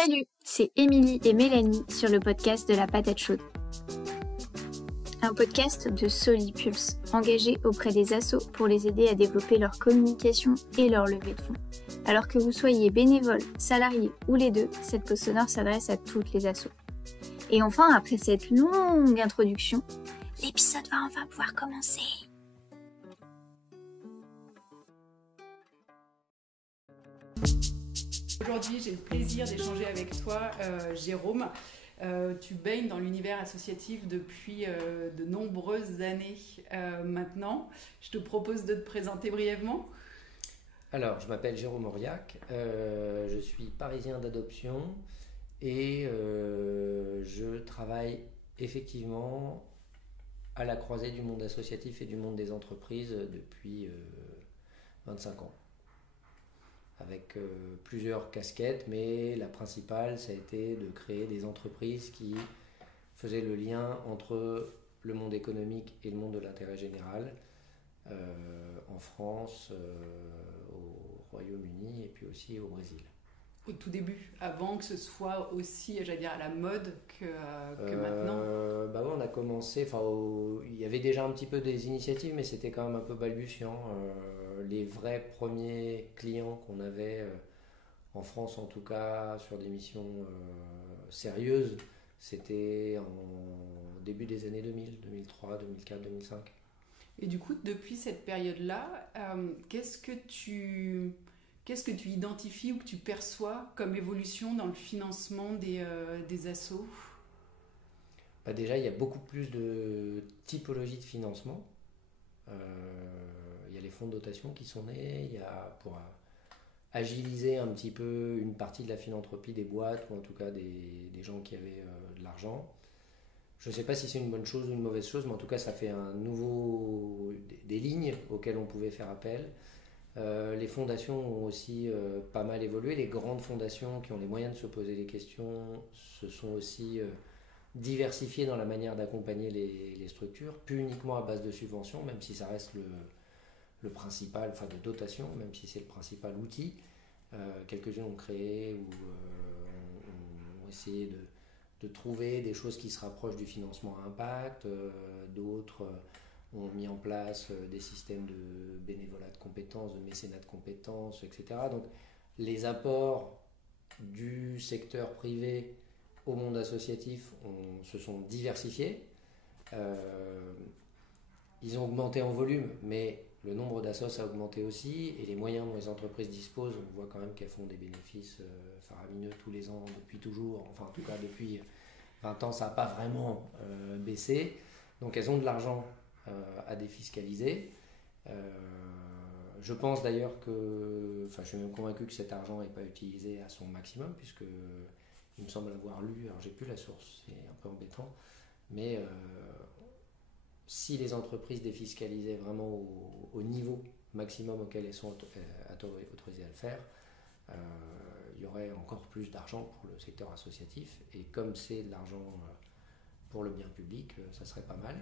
Salut, c'est Émilie et Mélanie sur le podcast de la patate chaude. Un podcast de Solipulse, engagé auprès des assos pour les aider à développer leur communication et leur levée de fonds. Alors que vous soyez bénévole, salarié ou les deux, cette pause sonore s'adresse à toutes les assos. Et enfin, après cette longue introduction, l'épisode va enfin pouvoir commencer. Aujourd'hui, j'ai le plaisir d'échanger avec toi, Jérôme. Tu baignes dans l'univers associatif depuis de nombreuses années maintenant. Je te propose de te présenter brièvement. Alors, je m'appelle Jérôme Auriac, je suis parisien d'adoption et je travaille effectivement à la croisée du monde associatif et du monde des entreprises depuis 25 ans. Avec plusieurs casquettes, mais la principale, ça a été de créer des entreprises qui faisaient le lien entre le monde économique et le monde de l'intérêt général, en France, au Royaume-Uni et puis aussi au Brésil. Au tout début, avant que ce soit aussi, j'allais dire, à la mode que maintenant. Ouais, on a commencé, il y avait déjà un petit peu des initiatives, mais c'était quand même un peu balbutiant. Les vrais premiers clients qu'on avait en France, en tout cas, sur des missions sérieuses, c'était en début des années 2000, 2003, 2004, 2005. Et du coup, depuis cette période-là, qu'est-ce que tu identifies ou que tu perçois comme évolution dans le financement des assos ? Déjà, il y a beaucoup plus de typologies de financement. Il y a les fonds de dotation qui sont nés, il y a pour agiliser un petit peu une partie de la philanthropie des boîtes ou en tout cas des gens qui avaient de l'argent. Je ne sais pas si c'est une bonne chose ou une mauvaise chose, mais en tout cas ça fait des lignes auxquelles on pouvait faire appel. Les fondations ont aussi pas mal évolué. Les grandes fondations qui ont les moyens de se poser des questions se sont aussi diversifiées dans la manière d'accompagner les structures, plus uniquement à base de subventions, même si ça reste le principal, de dotation, même si c'est le principal outil. Quelques-unes ont créé ou ont essayé de trouver des choses qui se rapprochent du financement à impact, d'autres ont mis en place des systèmes de bénévolat de compétences, de mécénat de compétences, etc. Donc les apports du secteur privé au monde associatif se sont diversifiés. Ils ont augmenté en volume, mais le nombre d'assos a augmenté aussi, et les moyens dont les entreprises disposent, on voit quand même qu'elles font des bénéfices faramineux tous les ans, depuis toujours, enfin en tout cas depuis 20 ans, ça n'a pas vraiment baissé. Donc elles ont de l'argent à défiscaliser. Je pense d'ailleurs je suis même convaincu que cet argent n'est pas utilisé à son maximum, puisque il me semble avoir lu, alors j'ai plus la source, c'est un peu embêtant, mais si les entreprises défiscalisaient vraiment au niveau maximum auquel elles sont autorisées à le faire, il y aurait encore plus d'argent pour le secteur associatif, et comme c'est de l'argent pour le bien public, ça serait pas mal.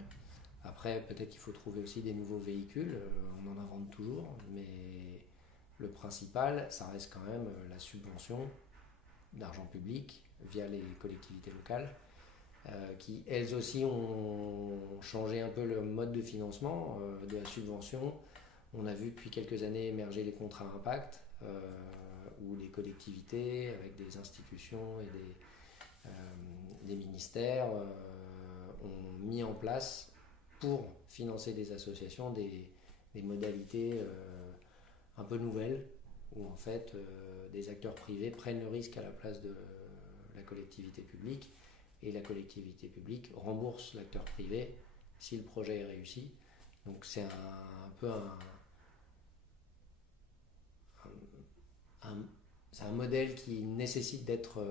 Après, peut-être qu'il faut trouver aussi des nouveaux véhicules, on en invente toujours, mais le principal, ça reste quand même la subvention d'argent public via les collectivités locales, qui elles aussi ont changé un peu le mode de financement de la subvention. On a vu depuis quelques années émerger les contrats impact, où les collectivités, avec des institutions et des ministères, ont mis en place pour financer des associations des modalités un peu nouvelles, où en fait des acteurs privés prennent le risque à la place de la collectivité publique, et la collectivité publique rembourse l'acteur privé si le projet est réussi. Donc c'est un peu c'est un modèle qui nécessite d'être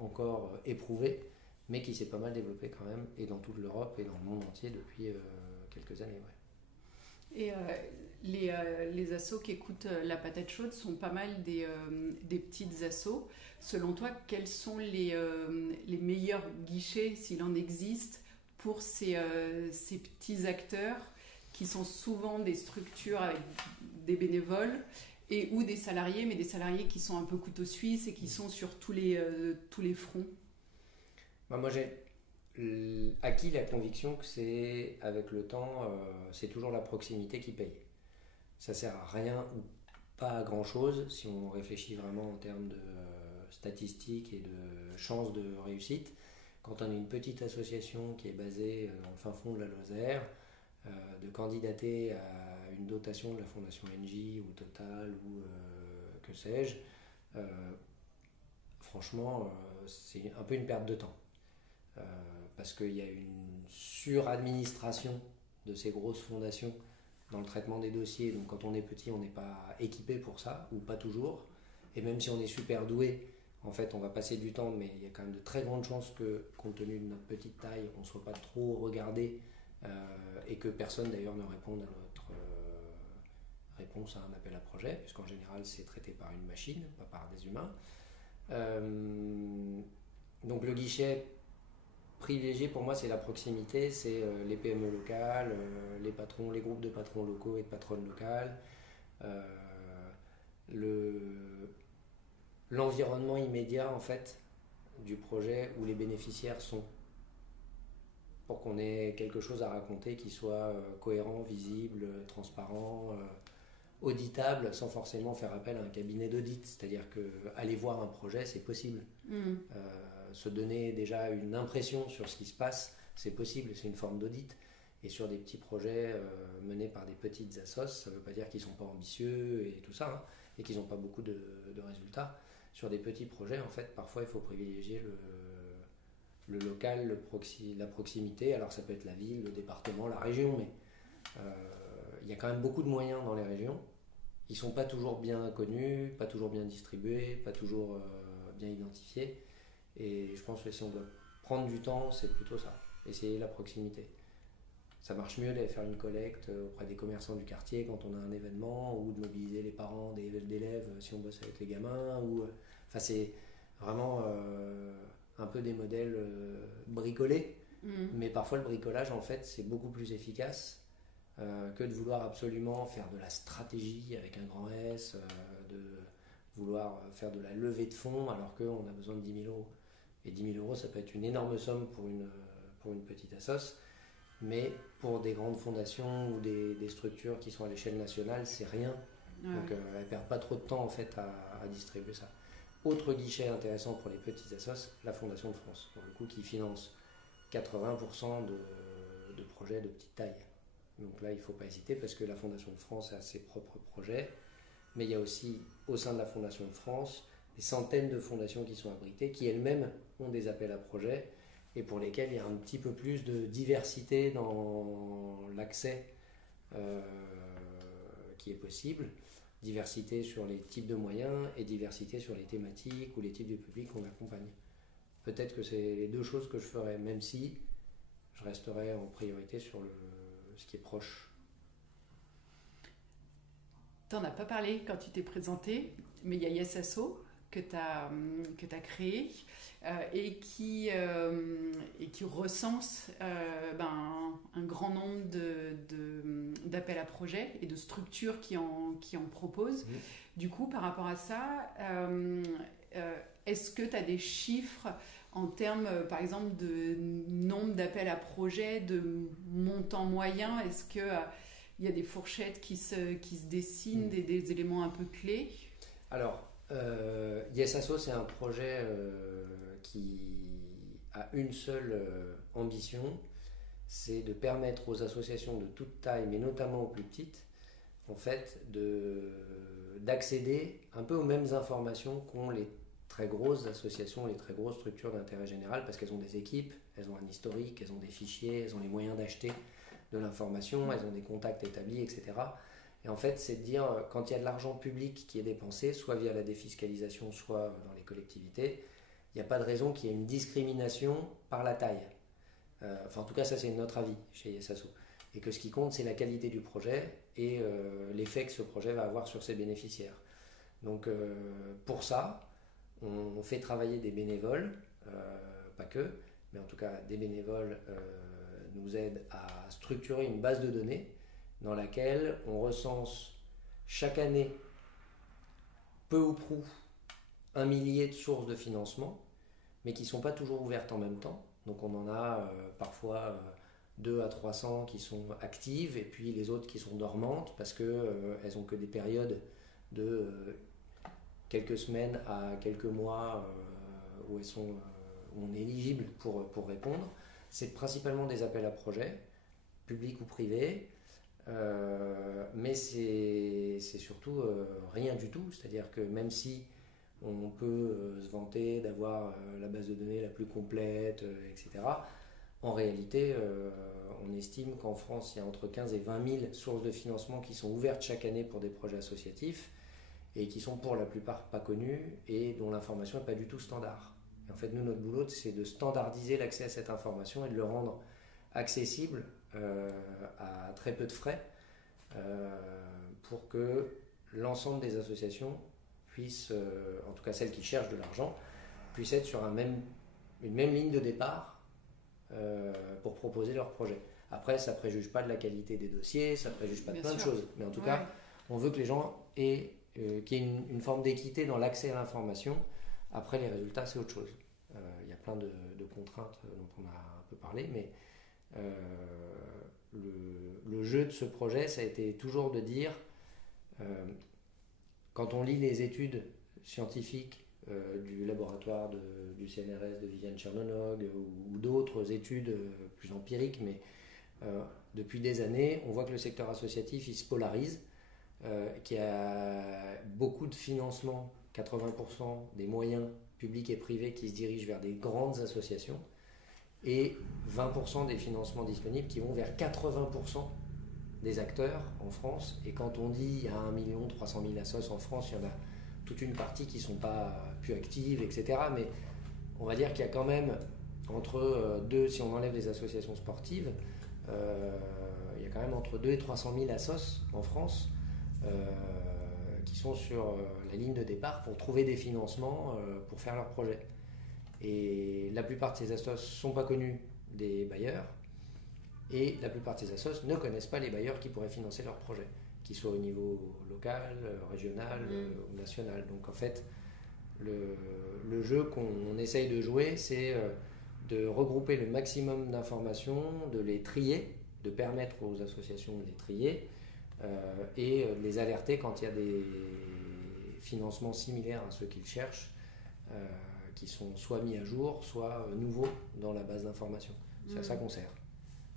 encore éprouvé, mais qui s'est pas mal développé quand même, et dans toute l'Europe et dans le monde entier depuis quelques années. Ouais. Et les assos qui écoutent la patate chaude sont pas mal des petites assos. Selon toi, quels sont les meilleurs guichets, s'il en existe, pour ces petits acteurs qui sont souvent des structures avec des bénévoles Et ou des salariés, mais des salariés qui sont un peu couteau suisse et qui sont sur tous les fronts. Moi, j'ai acquis la conviction que c'est, avec le temps, c'est toujours la proximité qui paye. Ça sert à rien ou pas à grand chose si on réfléchit vraiment en termes de statistiques et de chances de réussite. Quand on a une petite association qui est basée dans le fin fond de la Lozère, de candidater à une dotation de la Fondation Engie ou Total ou que sais-je, franchement, c'est un peu une perte de temps. Parce qu'il y a une suradministration de ces grosses fondations dans le traitement des dossiers. Donc quand on est petit, on n'est pas équipé pour ça, ou pas toujours. Et même si on est super doué, en fait, on va passer du temps, mais il y a quand même de très grandes chances que, compte tenu de notre petite taille, on ne soit pas trop regardé et que personne d'ailleurs ne réponde à notre réponse à un appel à projet, puisqu'en général, c'est traité par une machine, pas par des humains. Donc le guichet privilégié pour moi, c'est la proximité, c'est les PME locales, les patrons, les groupes de patrons locaux et de patronnes locales, l'environnement immédiat en fait du projet où les bénéficiaires sont, pour qu'on ait quelque chose à raconter qui soit cohérent, visible, transparent, auditable, sans forcément faire appel à un cabinet d'audit. C'est-à-dire que aller voir un projet, c'est possible. Se donner déjà une impression sur ce qui se passe, c'est possible, c'est une forme d'audit. Et sur des petits projets menés par des petites assos, ça ne veut pas dire qu'ils ne sont pas ambitieux et tout ça, hein, et qu'ils n'ont pas beaucoup de résultats. Sur des petits projets, en fait, parfois il faut privilégier le local, la proximité. Alors ça peut être la ville, le département, la région, mais il y a quand même beaucoup de moyens dans les régions. Ils ne sont pas toujours bien connus, pas toujours bien distribués, pas toujours bien identifiés. Et je pense que si on doit prendre du temps, c'est plutôt ça, essayer la proximité. Ça marche mieux d'aller faire une collecte auprès des commerçants du quartier quand on a un événement, ou de mobiliser les parents d'élèves si on bosse avec les gamins. Enfin, c'est vraiment un peu des modèles bricolés, mais parfois le bricolage, en fait, c'est beaucoup plus efficace que de vouloir absolument faire de la stratégie avec un grand S, de vouloir faire de la levée de fonds alors qu'on a besoin de 10 000 euros. Et 10 000 euros, ça peut être une énorme somme pour une petite assoce, mais pour des grandes fondations ou des structures qui sont à l'échelle nationale, c'est rien. Ouais. Donc elles ne perdent pas trop de temps en fait à distribuer ça. Autre guichet intéressant pour les petites assos, la Fondation de France, pour le coup, qui finance 80% de projets de petite taille. Donc là, il ne faut pas hésiter parce que la Fondation de France a ses propres projets, mais il y a aussi au sein de la Fondation de France des centaines de fondations qui sont abritées, qui elles-mêmes ont des appels à projets et pour lesquels il y a un petit peu plus de diversité dans l'accès qui est possible. Diversité sur les types de moyens et diversité sur les thématiques ou les types de publics qu'on accompagne. Peut-être que c'est les deux choses que je ferais, même si je resterai en priorité sur ce qui est proche. Tu n'en as pas parlé quand tu t'es présenté, mais il y a YesAsso que tu as créé et qui recense un grand nombre d'appels à projets et de structures qui en proposent. Du coup, par rapport à ça, est-ce que tu as des chiffres en termes, par exemple, de nombre d'appels à projets, de montant moyen? Est-ce qu'il y a des fourchettes qui se dessinent, des éléments un peu clés? Alors, YesAsso, c'est un projet qui a une seule ambition, c'est de permettre aux associations de toute taille, mais notamment aux plus petites, en fait, d'accéder un peu aux mêmes informations qu'ont les très grosses associations, les très grosses structures d'intérêt général, parce qu'elles ont des équipes, elles ont un historique, elles ont des fichiers, elles ont les moyens d'acheter de l'information, elles ont des contacts établis, etc. Et en fait, c'est de dire, quand il y a de l'argent public qui est dépensé, soit via la défiscalisation, soit dans les collectivités, il n'y a pas de raison qu'il y ait une discrimination par la taille. En tout cas, ça c'est notre avis chez YesAsso. Et que ce qui compte, c'est la qualité du projet et l'effet que ce projet va avoir sur ses bénéficiaires. Donc pour ça, on fait travailler des bénévoles, pas que, mais en tout cas des bénévoles nous aident à structurer une base de données dans laquelle on recense chaque année peu ou prou un millier de sources de financement, mais qui ne sont pas toujours ouvertes en même temps. Donc on en a parfois 2 à 300 qui sont actives, et puis les autres qui sont dormantes, parce qu'elles n'ont que des périodes de quelques semaines à quelques mois où on est éligible pour répondre. C'est principalement des appels à projets, publics ou privés, mais c'est surtout rien du tout. C'est-à-dire que même si on peut se vanter d'avoir la base de données la plus complète, etc., en réalité, on estime qu'en France, il y a entre 15 et 20 000 sources de financement qui sont ouvertes chaque année pour des projets associatifs et qui sont pour la plupart pas connues et dont l'information n'est pas du tout standard. Et en fait, nous, notre boulot, c'est de standardiser l'accès à cette information et de le rendre accessible à très peu de frais pour que l'ensemble des associations puissent, en tout cas celles qui cherchent de l'argent, puissent être sur une même ligne de départ pour proposer leur projet. Après, ça ne préjuge pas de la qualité des dossiers, ça ne préjuge pas de plein de choses. Mais en tout cas, on veut que les gens aient qu'il y ait une forme d'équité dans l'accès à l'information. Après, les résultats, c'est autre chose. Il y a plein de contraintes dont on a un peu parlé, mais le jeu de ce projet, ça a été toujours de dire, quand on lit les études scientifiques du laboratoire du CNRS de Viviane Chernonog ou d'autres études plus empiriques, mais depuis des années, on voit que le secteur associatif, il se polarise, qu'il y a beaucoup de financements, 80% des moyens publics et privés qui se dirigent vers des grandes associations et 20% des financements disponibles qui vont vers 80% des acteurs en France. Et quand on dit il y a 1 300 000 assos en France, il y en a toute une partie qui ne sont pas plus actives, etc. Mais on va dire qu'il y a quand même si on enlève les associations sportives, il y a quand même entre 2 et 300 000 assos en France qui sont sur la ligne de départ pour trouver des financements pour faire leurs projets. Et la plupart de ces assos ne sont pas connus des bailleurs, et la plupart de ces assos ne connaissent pas les bailleurs qui pourraient financer leurs projets, qu'ils soient au niveau local, régional ou national. Donc en fait, le jeu qu'on essaye de jouer, c'est de regrouper le maximum d'informations, de les trier, de permettre aux associations de les trier, et les alerter quand il y a des financements similaires à ceux qu'ils cherchent, qui sont soit mis à jour, soit nouveaux dans la base d'information. C'est à ça qu'on sert.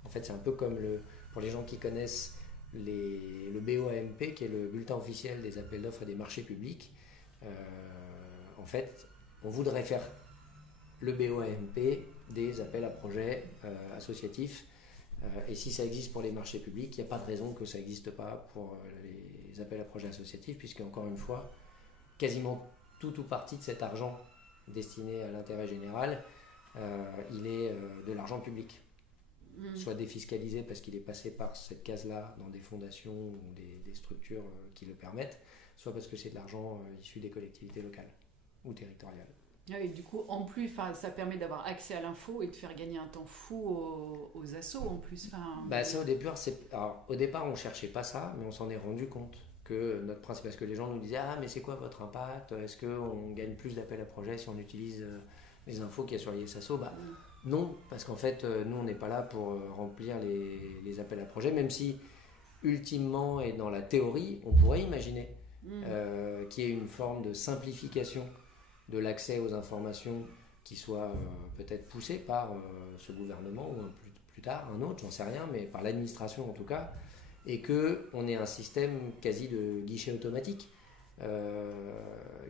En fait, c'est un peu comme pour les gens qui connaissent le BOAMP, qui est le bulletin officiel des appels d'offres et des marchés publics. En fait, on voudrait faire le BOAMP des appels à projets associatifs. Et si ça existe pour les marchés publics, il n'y a pas de raison que ça n'existe pas pour les appels à projets associatifs, puisque, encore une fois, quasiment tout ou partie de cet argent destiné à l'intérêt général, il est de l'argent public. Soit défiscalisé parce qu'il est passé par cette case-là dans des fondations ou des structures qui le permettent, soit parce que c'est de l'argent issu des collectivités locales ou territoriales. Ah oui, du coup, en plus, ça permet d'avoir accès à l'info et de faire gagner un temps fou aux assos en plus. Ça, au départ, on ne cherchait pas ça, mais on s'en est rendu compte que notre principe, parce que les gens nous disaient « Ah, mais c'est quoi votre impact ? Est-ce qu'on gagne plus d'appels à projets si on utilise les infos qu'il y a sur l'ISASO ?» Non, parce qu'en fait, nous, on n'est pas là pour remplir les appels à projets, même si, ultimement et dans la théorie, on pourrait imaginer qu'il y ait une forme de simplification de l'accès aux informations qui soit peut-être poussée par ce gouvernement ou plus tard un autre, j'en sais rien, mais par l'administration en tout cas, et qu'on ait un système quasi de guichet automatique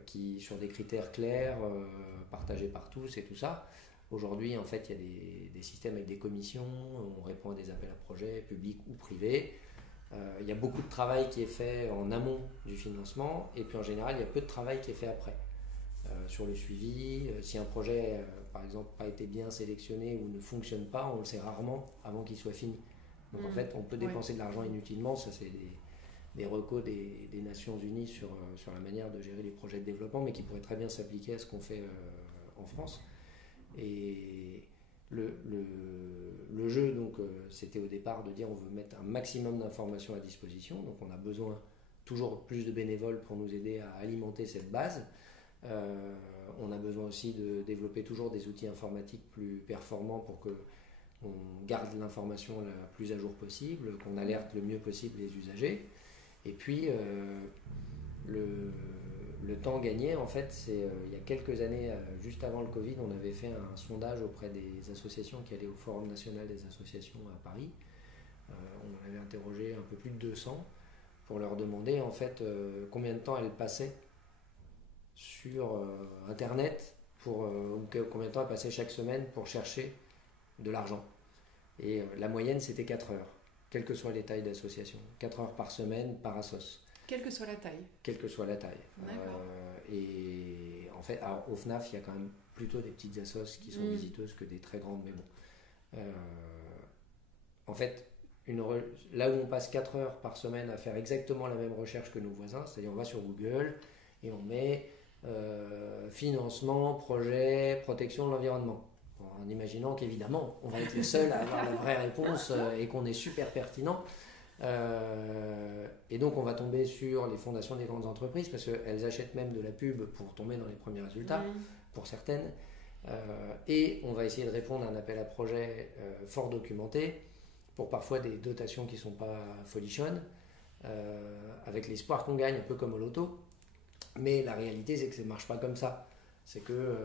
qui, sur des critères clairs, partagés par tous et tout ça. Aujourd'hui, en fait, il y a des systèmes avec des commissions, on répond à des appels à projets, publics ou privés. Il y a beaucoup de travail qui est fait en amont du financement, et puis en général, il y a peu de travail qui est fait après. Sur le suivi, si un projet, par exemple, n'a pas été bien sélectionné ou ne fonctionne pas, on le sait rarement avant qu'il soit fini. Donc en fait, on peut dépenser de l'argent inutilement, ça c'est des recos des Nations Unies sur la manière de gérer les projets de développement, mais qui pourraient très bien s'appliquer à ce qu'on fait en France. Et le jeu, donc, c'était au départ de dire on veut mettre un maximum d'informations à disposition, donc on a besoin toujours plus de bénévoles pour nous aider à alimenter cette base. On a besoin aussi de développer toujours des outils informatiques plus performants pour qu'on garde l'information la plus à jour possible, qu'on alerte le mieux possible les usagers. Et puis, le temps gagné, en fait, c'est il y a quelques années, juste avant le Covid, on avait fait un sondage auprès des associations qui allaient au Forum national des associations à Paris. On avait interrogé un peu plus de 200 pour leur demander en fait combien de temps elles passaient sur Internet, ou combien de temps elles passaient chaque semaine pour chercher de l'argent. Et la moyenne, c'était 4 heures, quelle que soit les tailles d'association. 4 heures par semaine par assos. Quelle que soit la taille. Quelle que soit la taille. D'accord. Et en fait, alors, au FNAF, il y a quand même plutôt des petites assos qui sont visiteuses que des très grandes, mais bon. En fait, là où on passe 4 heures par semaine à faire exactement la même recherche que nos voisins, c'est-à-dire on va sur Google et on met financement, projet, protection de l'environnement. En imaginant qu'évidemment, on va être les seuls à avoir la vraie réponse et qu'on est super pertinent. Et donc on va tomber sur les fondations des grandes entreprises parce qu'elles achètent même de la pub pour tomber dans les premiers résultats, pour certaines. Et on va essayer de répondre à un appel à projet fort documenté pour parfois des dotations qui ne sont pas folichonnes, avec l'espoir qu'on gagne, un peu comme au loto. Mais la réalité, c'est que ça ne marche pas comme ça. C'est que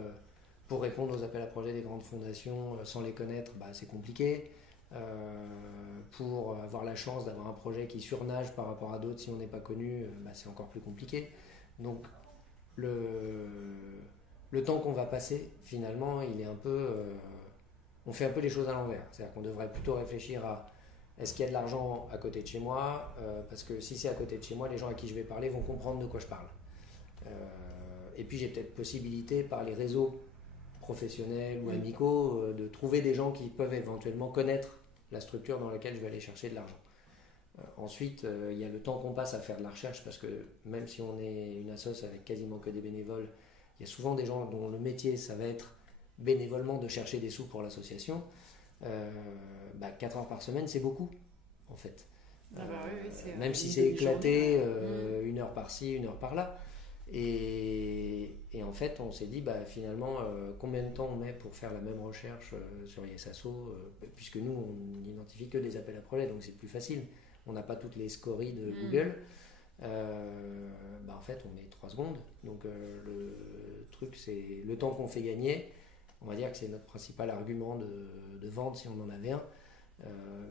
pour répondre aux appels à projets des grandes fondations sans les connaître, c'est compliqué. Pour avoir la chance d'avoir un projet qui surnage par rapport à d'autres si on n'est pas connu, c'est encore plus compliqué. Donc le temps qu'on va passer, finalement, il est un peu... on fait un peu les choses à l'envers. C'est-à-dire qu'on devrait plutôt réfléchir à est-ce qu'il y a de l'argent à côté de chez moi, parce que si c'est à côté de chez moi, les gens à qui je vais parler vont comprendre de quoi je parle. Et puis j'ai peut-être possibilité par les réseaux professionnels ou amicaux de trouver des gens qui peuvent éventuellement connaître la structure dans laquelle je vais aller chercher de l'argent. Ensuite, il y a le temps qu'on passe à faire de la recherche, parce que même si on est une assoce avec quasiment que des bénévoles, il y a souvent des gens dont le métier, ça va être bénévolement de chercher des sous pour l'association. 4 heures par semaine, c'est beaucoup, en fait. Même si c'est éclaté, 1 heure par-ci, 1 heure par-là. Et en fait, on s'est dit, finalement, combien de temps on met pour faire la même recherche sur ISASO, puisque nous, on n'identifie que des appels à projets, donc c'est plus facile. On n'a pas toutes les scories de Google. En fait, on met 3 secondes. Donc, le truc, c'est le temps qu'on fait gagner. On va dire que c'est notre principal argument de vente, si on en avait un.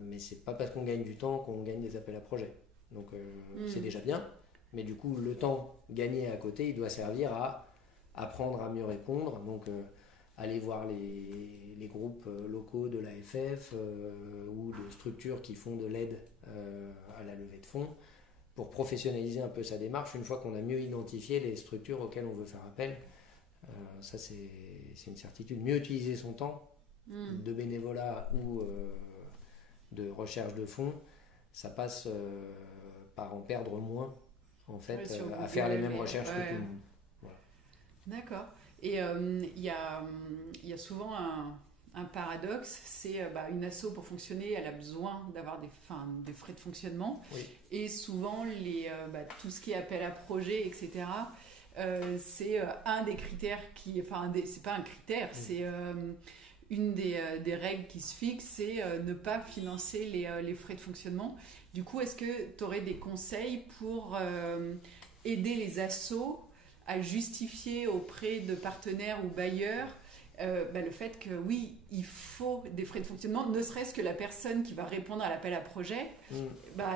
Mais c'est pas parce qu'on gagne du temps qu'on gagne des appels à projets. Donc, c'est déjà bien. Mais du coup, le temps gagné à côté, il doit servir à apprendre à mieux répondre. Donc, aller voir les groupes locaux de l'AFF ou de structures qui font de l'aide à la levée de fonds pour professionnaliser un peu sa démarche une fois qu'on a mieux identifié les structures auxquelles on veut faire appel. Ça, c'est une certitude. Mieux utiliser son temps de bénévolat ou de recherche de fonds, ça passe par en perdre moins, en fait, à faire les mêmes recherches que tout le monde. Voilà. D'accord. Et il y a souvent un paradoxe, c'est une asso pour fonctionner, elle a besoin d'avoir des frais de fonctionnement. Oui. Et souvent, tout ce qui est appel à projet, etc., c'est un des critères c'est pas un critère, c'est une des règles qui se fixe, c'est ne pas financer les frais de fonctionnement. Du coup, est-ce que tu aurais des conseils pour aider les assos à justifier auprès de partenaires ou bailleurs le fait que oui, il faut des frais de fonctionnement, ne serait-ce que la personne qui va répondre à l'appel à projet,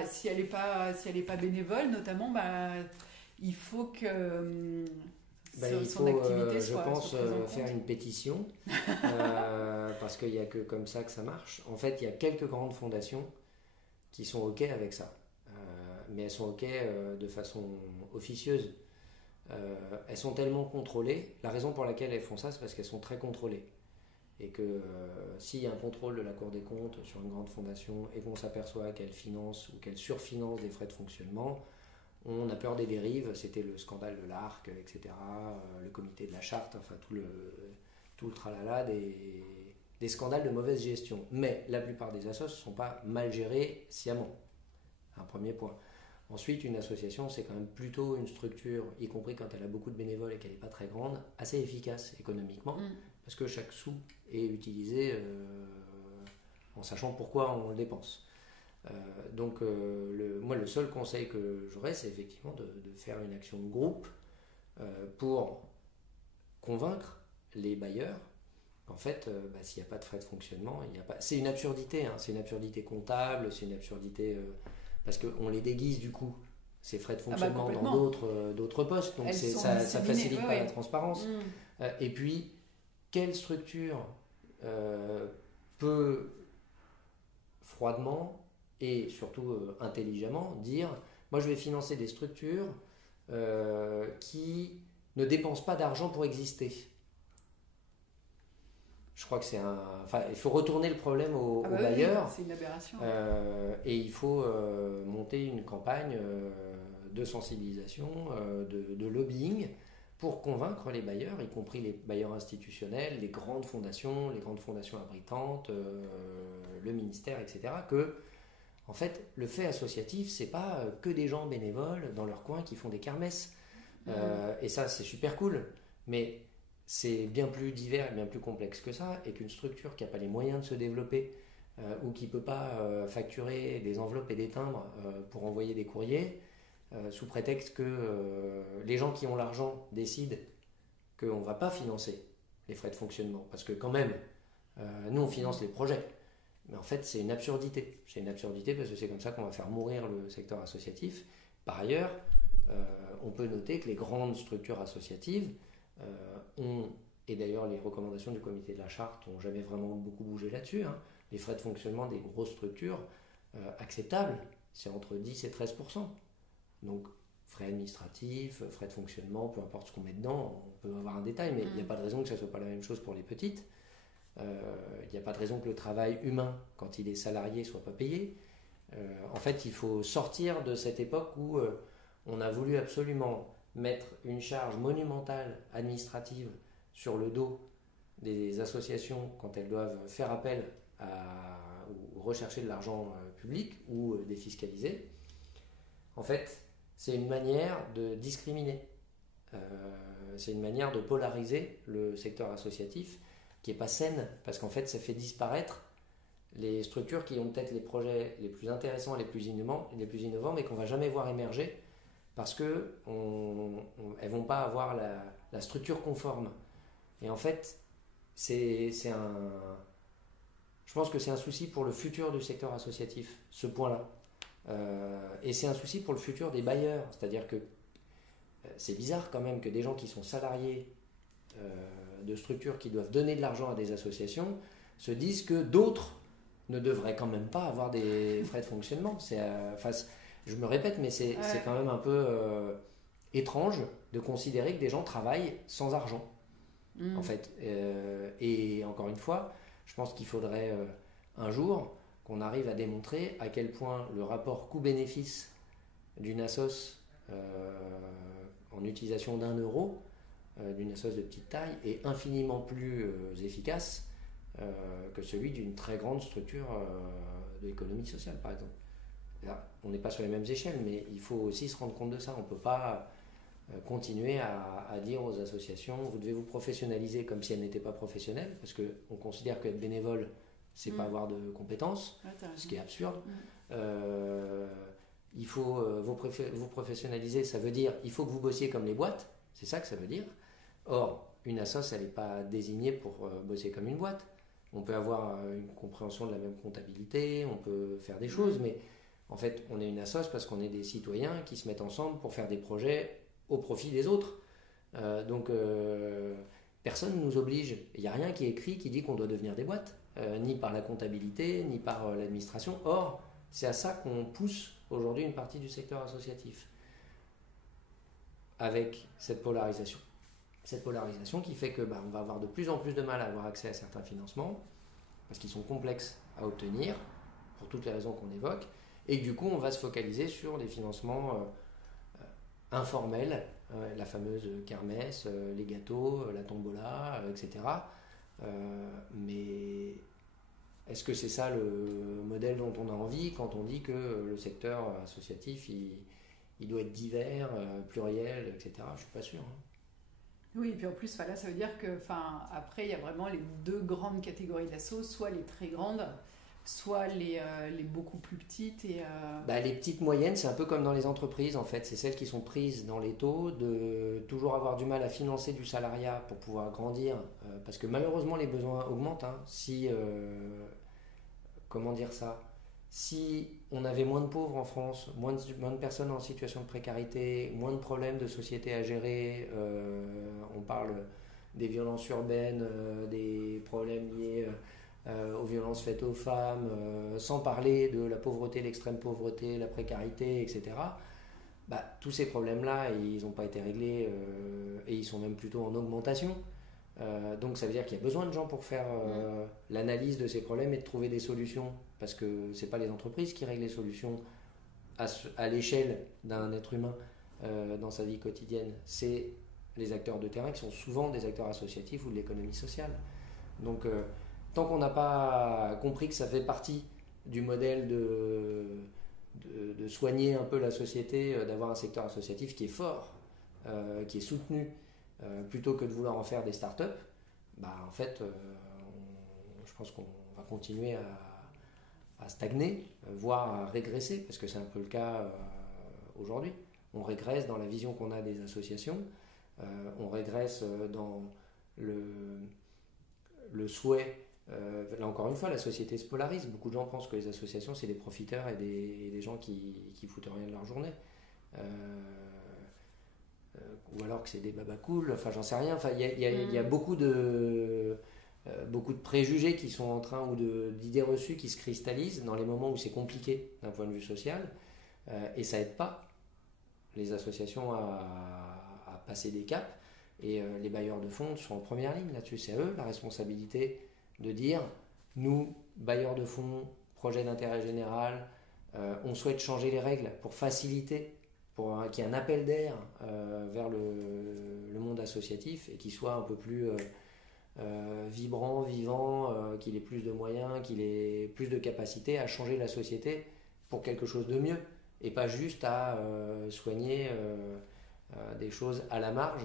si elle n'est pas bénévole notamment, il faut que son activité soit, je pense, soit prise en compte. faire une pétition parce qu'il n'y a que comme ça que ça marche. En fait, il y a quelques grandes fondations qui sont OK avec ça, mais elles sont OK de façon officieuse. Elles sont tellement contrôlées. La raison pour laquelle elles font ça, c'est parce qu'elles sont très contrôlées. Et que s'il y a un contrôle de la Cour des comptes sur une grande fondation et qu'on s'aperçoit qu'elle finance ou qu'elle surfinance des frais de fonctionnement, on a peur des dérives. C'était le scandale de l'ARC, etc., le comité de la charte, enfin tout le tralala des scandales de mauvaise gestion. Mais la plupart des assos ne sont pas mal gérés sciemment. Un premier point. Ensuite, une association, c'est quand même plutôt une structure, y compris quand elle a beaucoup de bénévoles et qu'elle n'est pas très grande, assez efficace économiquement, parce que chaque sou est utilisé en sachant pourquoi on le dépense. Donc, moi, le seul conseil que j'aurais, c'est effectivement de faire une action de groupe pour convaincre les bailleurs qu'en fait, s'il n'y a pas de frais de fonctionnement, il n'y a pas... C'est une absurdité, c'est une absurdité comptable, c'est une absurdité... parce qu'on les déguise du coup, ces frais de fonctionnement dans d'autres postes, donc ça ne facilite pas la transparence. Et puis, quelle structure peut froidement et surtout intelligemment dire moi je vais financer des structures qui ne dépensent pas d'argent pour exister. Je crois que il faut retourner le problème aux bailleurs. C'est une aberration. Et il faut monter une campagne de sensibilisation, de lobbying pour convaincre les bailleurs, y compris les bailleurs institutionnels, les grandes fondations abritantes, le ministère, etc., que en fait, le fait associatif, c'est pas que des gens bénévoles dans leur coin qui font des kermesses. Et ça, c'est super cool. Mais c'est bien plus divers et bien plus complexe que ça. Et qu'une structure qui n'a pas les moyens de se développer ou qui ne peut pas facturer des enveloppes et des timbres pour envoyer des courriers, sous prétexte que les gens qui ont l'argent décident qu'on ne va pas financer les frais de fonctionnement. Parce que quand même, nous, on finance les projets. Mais en fait, c'est une absurdité. C'est une absurdité parce que c'est comme ça qu'on va faire mourir le secteur associatif. Par ailleurs, on peut noter que les grandes structures associatives ont, et d'ailleurs les recommandations du comité de la charte n'ont jamais vraiment beaucoup bougé là-dessus, les frais de fonctionnement des grosses structures acceptables, c'est entre 10 et 13%. Donc, frais administratifs, frais de fonctionnement, peu importe ce qu'on met dedans, on peut avoir un détail, mais il n'y a pas de raison que ça ne soit pas la même chose pour les petites. Il n'y a pas de raison que le travail humain, quand il est salarié, ne soit pas payé. En fait, il faut sortir de cette époque où on a voulu absolument mettre une charge monumentale administrative sur le dos des associations quand elles doivent faire appel ou rechercher de l'argent public ou défiscaliser. En fait, c'est une manière de discriminer. C'est une manière de polariser le secteur associatif qui n'est pas saine, parce qu'en fait, ça fait disparaître les structures qui ont peut-être les projets les plus intéressants, les plus innovants, mais qu'on ne va jamais voir émerger, parce qu'elles ne vont pas avoir la structure conforme. Et en fait, je pense que c'est un souci pour le futur du secteur associatif, ce point-là. Et c'est un souci pour le futur des bailleurs, c'est-à-dire que c'est bizarre quand même que des gens qui sont salariés de structures qui doivent donner de l'argent à des associations se disent que d'autres ne devraient quand même pas avoir des frais de fonctionnement. Je me répète, mais c'est quand même un peu étrange de considérer que des gens travaillent sans argent, en fait. Et encore une fois, je pense qu'il faudrait un jour qu'on arrive à démontrer à quel point le rapport coût-bénéfice d'une assoce en utilisation d'1 €, d'une assoce de petite taille, est infiniment plus efficace que celui d'une très grande structure de l'économie sociale, par exemple. Là, on n'est pas sur les mêmes échelles, mais il faut aussi se rendre compte de ça. On ne peut pas continuer à dire aux associations vous devez vous professionnaliser comme si elles n'étaient pas professionnelles, parce qu'on considère qu'être bénévole, c'est pas avoir de compétences, ce qui est absurde. Il faut vous professionnaliser, ça veut dire il faut que vous bossiez comme les boîtes, c'est ça que ça veut dire. Or, une assoce, elle n'est pas désignée pour bosser comme une boîte. On peut avoir une compréhension de la même comptabilité, on peut faire des choses, mais en fait, on est une assoce parce qu'on est des citoyens qui se mettent ensemble pour faire des projets au profit des autres. Donc, personne ne nous oblige. Il n'y a rien qui est écrit qui dit qu'on doit devenir des boîtes, ni par la comptabilité, ni par l'administration. Or, c'est à ça qu'on pousse aujourd'hui une partie du secteur associatif, avec cette polarisation. Cette polarisation qui fait que on va avoir de plus en plus de mal à avoir accès à certains financements, parce qu'ils sont complexes à obtenir, pour toutes les raisons qu'on évoque, et que du coup on va se focaliser sur des financements informels, la fameuse kermesse, les gâteaux, la tombola, etc. Mais Est-ce que c'est ça le modèle dont on a envie quand on dit que le secteur associatif, il doit être divers, pluriel, etc. Je ne suis pas sûr. Oui, et puis en plus, là, ça veut dire que, après, il y a vraiment les deux grandes catégories d'assos, soit les très grandes, soit les beaucoup plus petites. Les petites moyennes, c'est un peu comme dans les entreprises, en fait. C'est celles qui sont prises dans les taux, de toujours avoir du mal à financer du salariat pour pouvoir grandir. Parce que malheureusement, les besoins augmentent. Comment dire ça ? Si on avait moins de pauvres en France, moins de personnes en situation de précarité, moins de problèmes de société à gérer, on parle des violences urbaines, des problèmes liés aux violences faites aux femmes, sans parler de la pauvreté, l'extrême pauvreté, la précarité, etc. Tous ces problèmes-là, ils n'ont pas été réglés et ils sont même plutôt en augmentation. Donc ça veut dire qu'il y a besoin de gens pour faire l'analyse de ces problèmes et de trouver des solutions, parce que c'est pas les entreprises qui règlent les solutions à l'échelle d'un être humain dans sa vie quotidienne, c'est les acteurs de terrain qui sont souvent des acteurs associatifs ou de l'économie sociale. Donc tant qu'on n'a pas compris que ça fait partie du modèle de soigner un peu la société, d'avoir un secteur associatif qui est fort, qui est soutenu, plutôt que de vouloir en faire des startups, en fait, je pense qu'on va continuer à stagner, voire à régresser, parce que c'est un peu le cas aujourd'hui. On régresse dans la vision qu'on a des associations, on régresse dans le souhait. Là encore une fois, la société se polarise. Beaucoup de gens pensent que les associations, c'est des profiteurs et des gens qui foutent rien de leur journée. Ou alors que c'est des babacools, j'en sais rien. Il y a beaucoup de préjugés qui sont en train, ou d'idées reçues qui se cristallisent dans les moments où c'est compliqué d'un point de vue social, et ça aide pas les associations à passer des caps, et les bailleurs de fonds sont en première ligne là-dessus. C'est eux la responsabilité de dire, nous, bailleurs de fonds, projet d'intérêt général, on souhaite changer les règles pour faciliter, pour qu'il y ait un appel d'air vers le monde associatif, et qu'il soit un peu plus vibrant, vivant, qu'il ait plus de moyens, qu'il ait plus de capacité à changer la société pour quelque chose de mieux, et pas juste à soigner des choses à la marge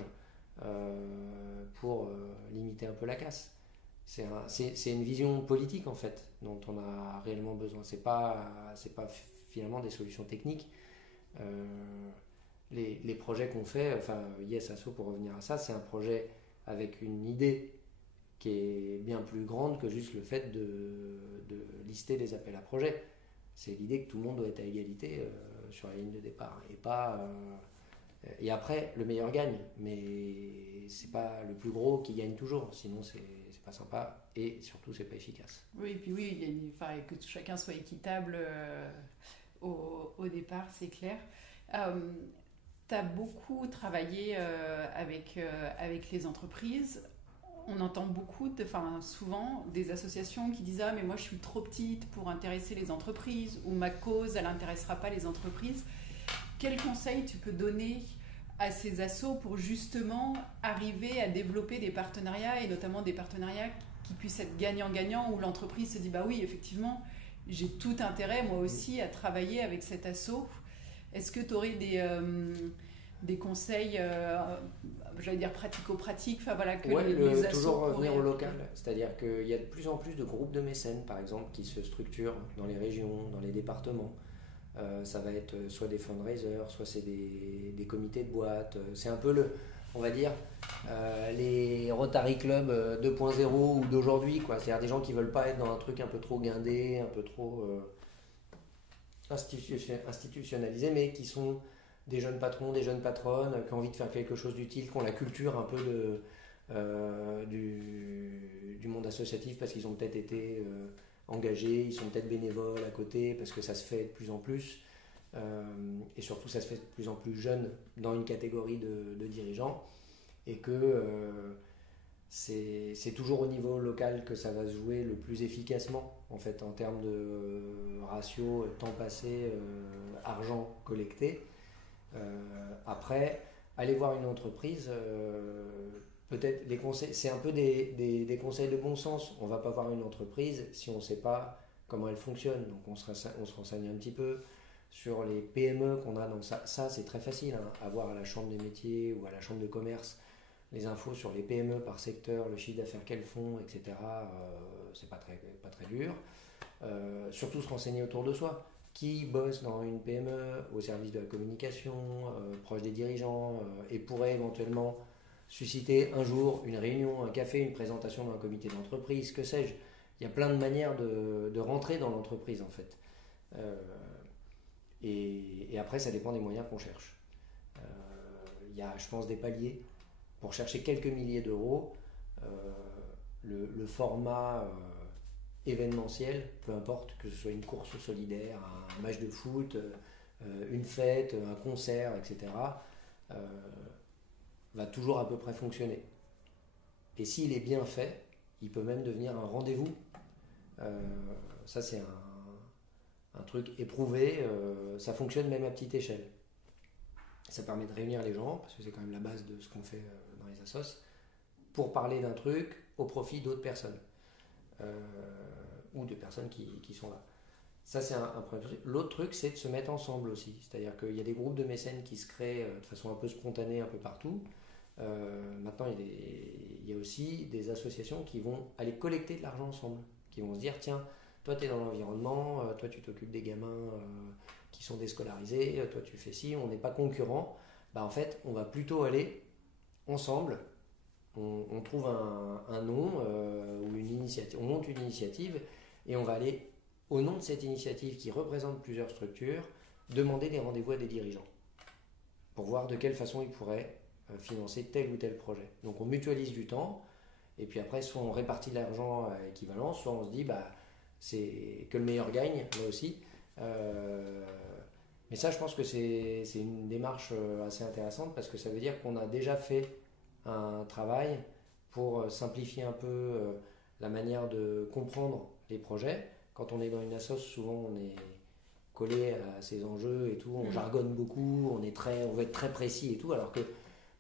pour limiter un peu la casse. C'est une vision politique, en fait, dont on a réellement besoin. C'est pas finalement des solutions techniques. Les projets qu'on fait, Yes Asso, pour revenir à ça, c'est un projet avec une idée qui est bien plus grande que juste le fait de lister des appels à projets. C'est l'idée que tout le monde doit être à égalité sur la ligne de départ, et pas et après le meilleur gagne, mais c'est pas le plus gros qui gagne toujours, sinon c'est pas sympa, et surtout c'est pas efficace. Oui, et puis que chacun soit équitable au départ, c'est clair. Tu as beaucoup travaillé avec les entreprises. On entend souvent des associations qui disent « Ah, mais moi je suis trop petite pour intéresser les entreprises » ou « Ma cause, elle n'intéressera pas les entreprises ». Quel conseil tu peux donner à ces assos pour justement arriver à développer des partenariats, et notamment des partenariats qui puissent être gagnant-gagnant, où l'entreprise se dit « Bah oui, effectivement, j'ai tout intérêt moi aussi à travailler avec cet asso ». Est-ce que tu aurais des conseils, j'allais dire pratico-pratiques, les assos toujours revenir au local. C'est-à-dire qu'il y a de plus en plus de groupes de mécènes, par exemple, qui se structurent dans les régions, dans les départements. Ça va être soit des fundraisers, soit c'est des comités de boîte. C'est un peu on va dire, les Rotary Club 2.0 ou d'aujourd'hui, quoi. C'est-à-dire des gens qui veulent pas être dans un truc un peu trop guindé, un peu trop institutionnalisé, mais qui sont des jeunes patrons, des jeunes patronnes, qui ont envie de faire quelque chose d'utile, qui ont la culture un peu du monde associatif, parce qu'ils ont peut-être été engagés, ils sont peut-être bénévoles à côté, parce que ça se fait de plus en plus, et surtout ça se fait de plus en plus jeune dans une catégorie de dirigeants, et que c'est toujours au niveau local que ça va se jouer le plus efficacement, en fait, en termes de ratio temps passé, argent collecté. Après, aller voir une entreprise, peut-être les conseils, c'est un peu des conseils de bon sens. On ne va pas voir une entreprise si on ne sait pas comment elle fonctionne. Donc on se renseigne un petit peu sur les PME qu'on a dans ça. Ça, c'est très facile, hein, à voir à la chambre des métiers ou à la chambre de commerce. Les infos sur les PME par secteur, le chiffre d'affaires qu'elles font, etc. C'est pas très dur. Surtout se renseigner autour de soi. Qui bosse dans une PME au service de la communication, proche des dirigeants, et pourrait éventuellement susciter un jour une réunion, un café, une présentation d'un comité d'entreprise, que sais-je. Il y a plein de manières de rentrer dans l'entreprise en fait. Et après, ça dépend des moyens qu'on cherche. Il y a, je pense, des paliers. Pour chercher quelques milliers d'euros, le format événementiel, peu importe, que ce soit une course solidaire, un match de foot, une fête, un concert, etc., va toujours à peu près fonctionner. Et s'il est bien fait, il peut même devenir un rendez-vous. Ça, c'est un truc éprouvé. Ça fonctionne même à petite échelle. Ça permet de réunir les gens, parce que c'est quand même la base de ce qu'on fait dans les assos, pour parler d'un truc au profit d'autres personnes. Ou de personnes qui sont là. Ça, c'est un premier truc. L'autre truc, c'est de se mettre ensemble aussi. C'est-à-dire qu'il y a des groupes de mécènes qui se créent de façon un peu spontanée un peu partout. Maintenant, il y a aussi des associations qui vont aller collecter de l'argent ensemble, qui vont se dire, tiens, toi, tu es dans l'environnement, toi, tu t'occupes des gamins qui sont déscolarisés, toi, tu fais ci, on n'est pas concurrents. Bah, en fait, on va plutôt aller ensemble. On trouve un nom ou une initiative, on monte une initiative et on va aller, au nom de cette initiative qui représente plusieurs structures, demander des rendez-vous à des dirigeants pour voir de quelle façon ils pourraient financer tel ou tel projet. Donc on mutualise du temps et puis après soit on répartit l'argent à équivalence, soit on se dit c'est que le meilleur gagne là aussi. Mais ça, je pense que c'est une démarche assez intéressante parce que ça veut dire qu'on a déjà fait un travail pour simplifier un peu la manière de comprendre les projets. Quand on est dans une assoce, souvent on est collé à ces enjeux et tout, on jargonne beaucoup, on veut être très précis et tout, alors que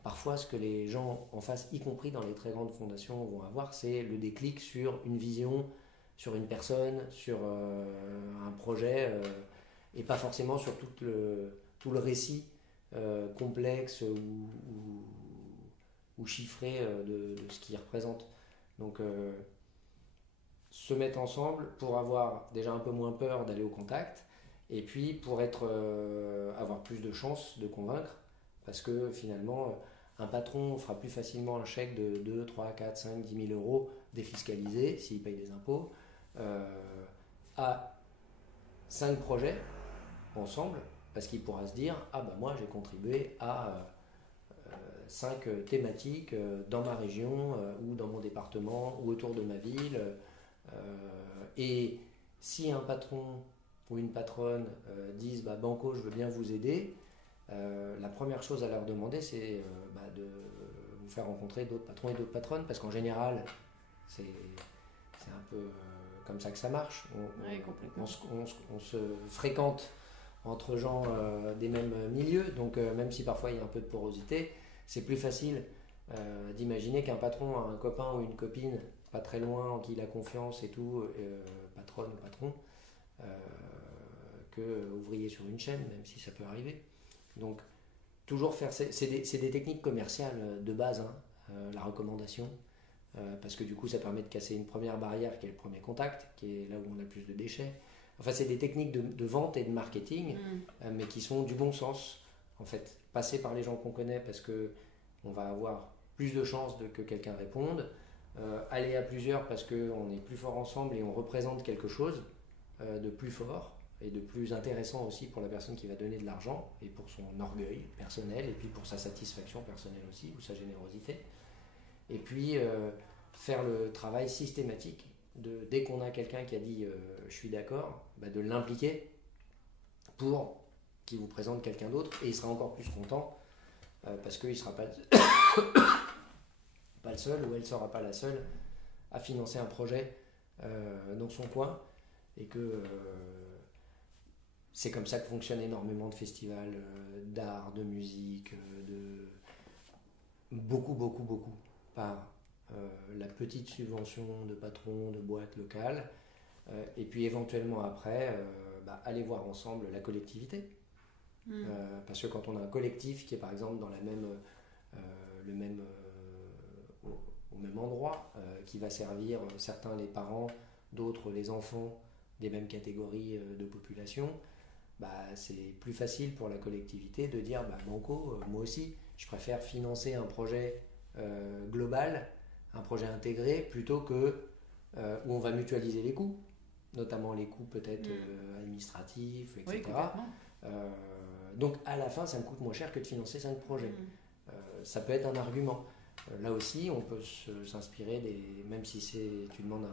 parfois ce que les gens en face, y compris dans les très grandes fondations, vont avoir, c'est le déclic sur une vision, sur une personne, sur un projet, et pas forcément sur tout le récit complexe ou chiffré de ce qu'il représente. Donc se mettre ensemble pour avoir déjà un peu moins peur d'aller au contact et puis pour avoir plus de chances de convaincre, parce que finalement un patron fera plus facilement un chèque de 2, 3, 4, 5, 10 000 euros défiscalisé s'il paye des impôts à 5 projets ensemble, parce qu'il pourra se dire moi j'ai contribué à 5 thématiques dans ma région ou dans mon département ou autour de ma ville. Et si un patron ou une patronne disent Banco, je veux bien vous aider, la première chose à leur demander, c'est de vous faire rencontrer d'autres patrons et d'autres patronnes, parce qu'en général, c'est un peu comme ça que ça marche. On se fréquente entre gens des mêmes milieux, donc même si parfois il y a un peu de porosité, c'est plus facile d'imaginer qu'un patron a un copain ou une copine pas très loin en qui il a confiance et tout, patronne ou patron, que ouvrier sur une chaîne, même si ça peut arriver. Donc toujours faire, c'est des techniques commerciales de base, la recommandation, parce que du coup ça permet de casser une première barrière qui est le premier contact, qui est là où on a le plus de déchets. Enfin, c'est des techniques de vente et de marketing, mais qui sont du bon sens, en fait. Passer par les gens qu'on connaît, parce qu'on va avoir plus de chances que quelqu'un réponde. Aller à plusieurs, parce qu'on est plus fort ensemble et on représente quelque chose de plus fort et de plus intéressant aussi pour la personne qui va donner de l'argent, et pour son orgueil personnel, et puis pour sa satisfaction personnelle aussi, ou sa générosité. Et puis, faire le travail systématique dès qu'on a quelqu'un qui a dit je suis d'accord, de l'impliquer pour qu'il vous présente quelqu'un d'autre, et il sera encore plus content parce qu'il ne sera pas le seul, ou elle ne sera pas la seule à financer un projet dans son coin, et que c'est comme ça que fonctionnent énormément de festivals d'art, de musique, beaucoup. par la petite subvention de patron, de boîte locale, et puis éventuellement après, aller voir ensemble la collectivité. Parce que quand on a un collectif qui est par exemple dans au même endroit, qui va servir certains les parents, d'autres les enfants des mêmes catégories de population, c'est plus facile pour la collectivité de dire banco, moi aussi je préfère financer un projet global, un projet intégré, plutôt que où on va mutualiser les coûts, notamment les coûts peut-être administratifs, etc. Oui, donc à la fin, ça me coûte moins cher que de financer 5 projets. Ça peut être un argument. Là aussi, on peut s'inspirer même si tu demandes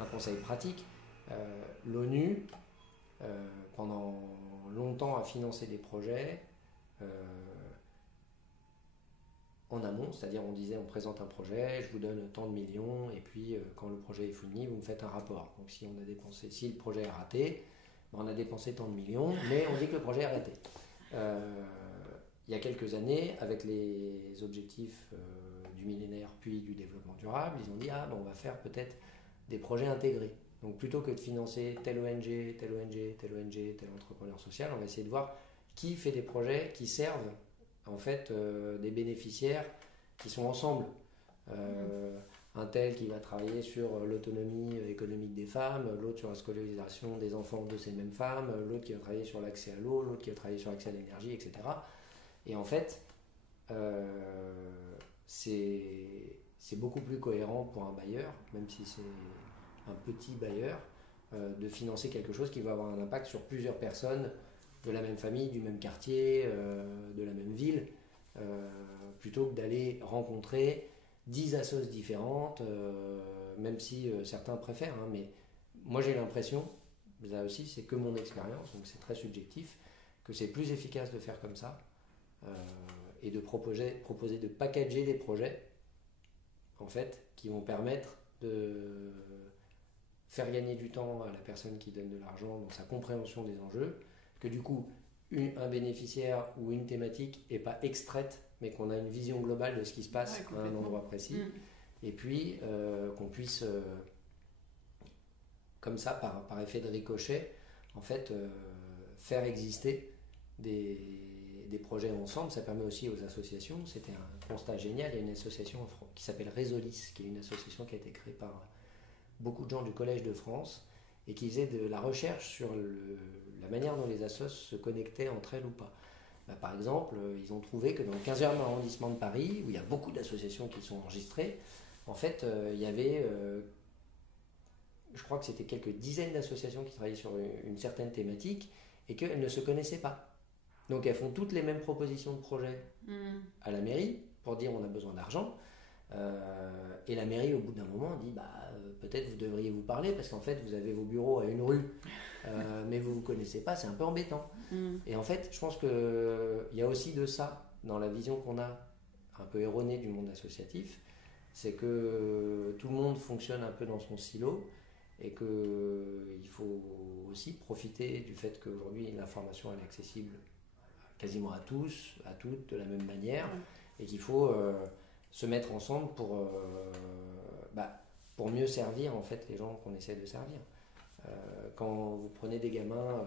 un conseil pratique. L'ONU, pendant longtemps, a financé des projets en amont, c'est-à-dire on présente un projet, je vous donne tant de millions, et puis quand le projet est fini, vous me faites un rapport. Donc si le projet est raté, on a dépensé tant de millions, mais on dit que le projet est arrêté. Il y a quelques années, avec les objectifs du millénaire puis du développement durable, ils ont dit on va faire peut-être des projets intégrés. Donc plutôt que de financer telle ONG, tel entrepreneur social, on va essayer de voir qui fait des projets qui servent en fait des bénéficiaires qui sont ensemble. Un tel qui va travailler sur l'autonomie économique des femmes, l'autre sur la scolarisation des enfants de ces mêmes femmes, l'autre qui va travailler sur l'accès à l'eau, l'autre qui va travailler sur l'accès à l'énergie, etc. Et en fait, c'est beaucoup plus cohérent pour un bailleur, même si c'est un petit bailleur, de financer quelque chose qui va avoir un impact sur plusieurs personnes de la même famille, du même quartier, de la même ville, plutôt que d'aller rencontrer 10 assos différentes, même si certains préfèrent, mais moi j'ai l'impression, là aussi c'est que mon expérience, donc c'est très subjectif, que c'est plus efficace de faire comme ça, et de proposer de packager des projets en fait qui vont permettre de faire gagner du temps à la personne qui donne de l'argent dans sa compréhension des enjeux, que du coup un bénéficiaire ou une thématique n'est pas extraite, mais qu'on a une vision globale de ce qui se passe à un endroit précis, et puis qu'on puisse comme ça par effet de ricochet en fait faire exister des projets ensemble. Ça permet aussi aux associations, c'était un constat génial, il y a une association qui s'appelle Résolis, qui est une association qui a été créée par beaucoup de gens du Collège de France et qui faisait de la recherche sur la manière dont les assos se connectaient entre elles ou pas. Par exemple, ils ont trouvé que dans le 15e arrondissement de Paris, où il y a beaucoup d'associations qui sont enregistrées, en fait, il y avait, je crois que c'était quelques dizaines d'associations qui travaillaient sur une certaine thématique et qu'elles ne se connaissaient pas. Donc elles font toutes les mêmes propositions de projets à la mairie pour dire on a besoin d'argent. Et la mairie, au bout d'un moment, dit peut-être vous devriez vous parler parce qu'en fait vous avez vos bureaux à une rue, mais vous ne vous connaissez pas, c'est un peu embêtant. Et en fait, je pense qu'il y a aussi de ça dans la vision qu'on a un peu erronée du monde associatif, c'est que tout le monde fonctionne un peu dans son silo et qu'il faut aussi profiter du fait qu'aujourd'hui l'information est accessible quasiment à tous, à toutes de la même manière, et qu'il faut se mettre ensemble pour mieux servir en fait les gens qu'on essaie de servir. Quand vous prenez des gamins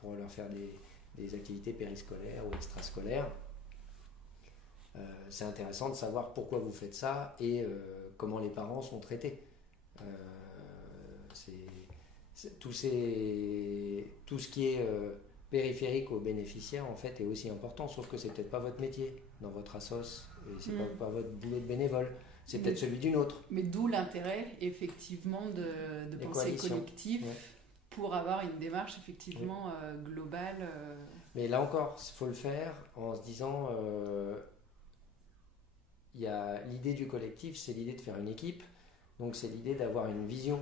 pour leur faire des activités périscolaires ou extrascolaires, c'est intéressant de savoir pourquoi vous faites ça et comment les parents sont traités. Tout ce qui est périphérique aux bénéficiaires en fait est aussi important, sauf que c'est peut-être pas votre métier dans votre assos et c'est pas votre boulot de bénévole, c'est peut-être celui d'une autre. Mais d'où l'intérêt effectivement de penser collectif pour avoir une démarche effectivement globale. Mais là encore, il faut le faire en se disant il y a l'idée du collectif, c'est l'idée de faire une équipe, donc c'est l'idée d'avoir une vision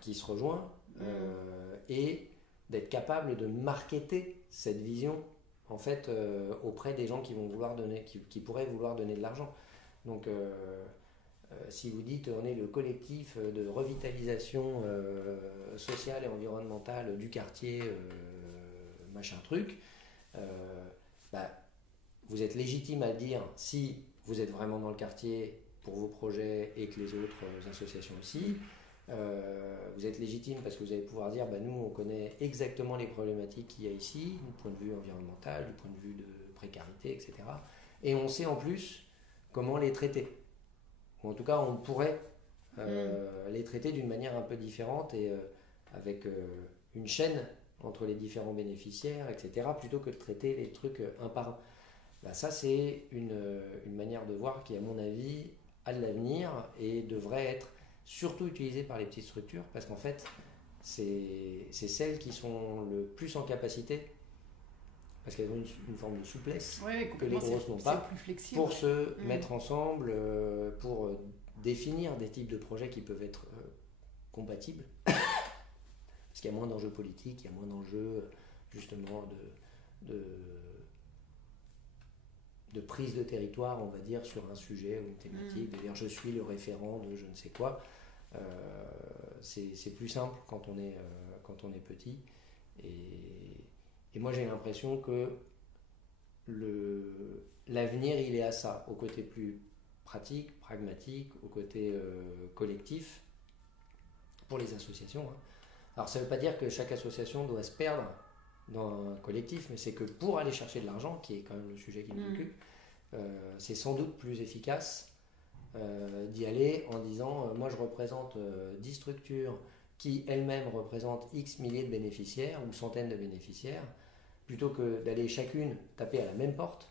qui se rejoint et d'être capable de marketer cette vision en fait auprès des gens qui vont vouloir donner, qui pourraient vouloir donner de l'argent. Donc si vous dites on est le collectif de revitalisation sociale et environnementale du quartier machin truc, vous êtes légitime à le dire si vous êtes vraiment dans le quartier pour vos projets et que les autres associations aussi. Vous êtes légitime parce que vous allez pouvoir dire nous on connaît exactement les problématiques qu'il y a ici du point de vue environnemental, du point de vue de précarité, etc. Et on sait en plus comment les traiter, ou en tout cas on pourrait les traiter d'une manière un peu différente et avec une chaîne entre les différents bénéficiaires, etc., plutôt que de traiter les trucs un par un. Ça c'est une manière de voir qui à mon avis a de l'avenir et devrait être surtout utilisée par les petites structures, parce qu'en fait, c'est celles qui sont le plus en capacité, parce qu'elles ont une forme de souplesse que les grosses n'ont pas, pour se mettre ensemble, pour définir des types de projets qui peuvent être compatibles, parce qu'il y a moins d'enjeux politiques, il y a moins d'enjeux justement de prise de territoire, on va dire, sur un sujet ou une thématique, de dire je suis le référent de je ne sais quoi. C'est plus simple quand on est petit. Et moi j'ai l'impression que l'avenir il est à ça, au côté plus pratique, pragmatique, au côté collectif pour les associations. Alors ça ne veut pas dire que chaque association doit se perdre dans un collectif, mais c'est que pour aller chercher de l'argent, qui est quand même le sujet qui nous occupe, c'est sans doute plus efficace d'y aller en disant moi je représente 10 structures qui elles-mêmes représentent X milliers de bénéficiaires ou centaines de bénéficiaires, plutôt que d'aller chacune taper à la même porte